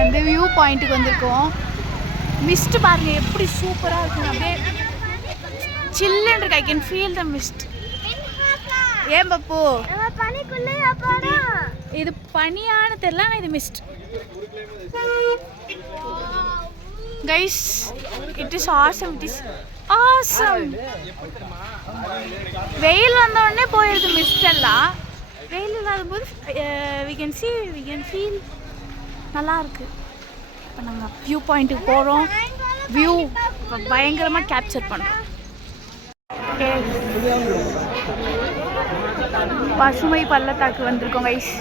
வந்து வியூ பாயிண்ட்டுக்கு வந்திருக்கோம். மிஸ்ட் பாருங்க எப்படி சூப்பராக இருக்குங்க. அப்படியே சில்லுன்னு இருக்கு. I can feel the mist. ஏன் பப்பு இது பனியான தெரியல, இது mist guys. It is awesome. It is awesome. வெயில் வந்த உடனே போயிடுது மிஸ்ட் எல்லாம். வெயில் இல்லாத போது we can feel நல்லா இருக்கு. இப்போ நாங்கள் வியூ பாயிண்ட்டுக்கு போகிறோம். வியூ பயங்கரமாக கேப்சர் பண்ணுறோம். பசுமை பள்ளத்தாக்கு வந்திருக்கோம் கைஸ்.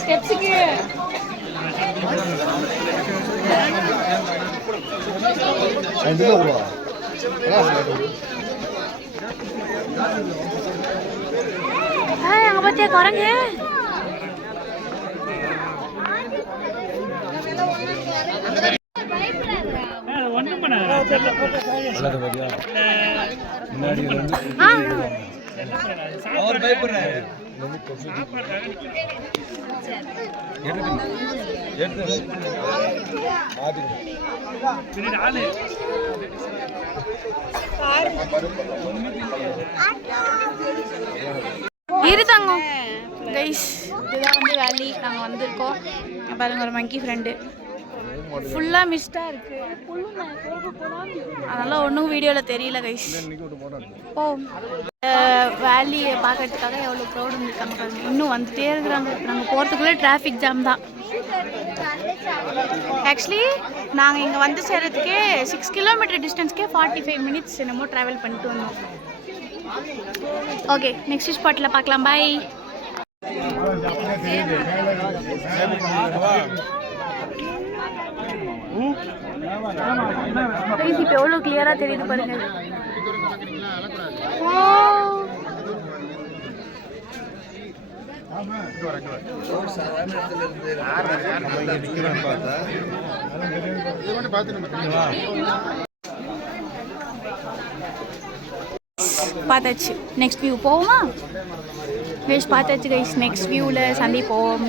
ஸ்டெப்ஸுக்கு அங்க பத்தியா குரங்கு. இருதாங்க கைஸ். இதுதான் வந்து வேலி. நாங்கள் வந்திருக்கோம். பாருங்க ஒரு மங்கி ஃப்ரெண்டு. ஃபுல்லாக மிஸ்டாக இருக்குது. அதனால் ஒன்றும் வீடியோவில் தெரியல கைஸ். ஓ வேலியை பார்க்கறதுக்காக எவ்வளோ க்ரௌட் வந்துருக்காங்க பாருங்க. இன்னும் வந்துகிட்டே இருக்கிறாங்க. நாங்கள் போகிறதுக்குள்ளே டிராஃபிக் ஜாம் தான். ஆக்சுவலி நாங்கள் இங்கே வந்து சேர்கிறதுக்கே 6 கிலோமீட்டர் டிஸ்டன்ஸ்க்கே 45 மினிட்ஸ் என்னமோ ட்ராவல் பண்ணிட்டு வந்தோம். ஓகே, நெக்ஸ்ட் ஸ்பாட்டில் பார்க்கலாம். பாய். இப்போ எவ்வளோ கிளியராக தெரியுது பாருங்க. பார்த்தாச்சு. நெக்ஸ்ட் வியூ போவோமா கைஸ்? பார்த்தாச்சு கைஸ். நெக்ஸ்ட் வியூவில் சந்திப்போம்.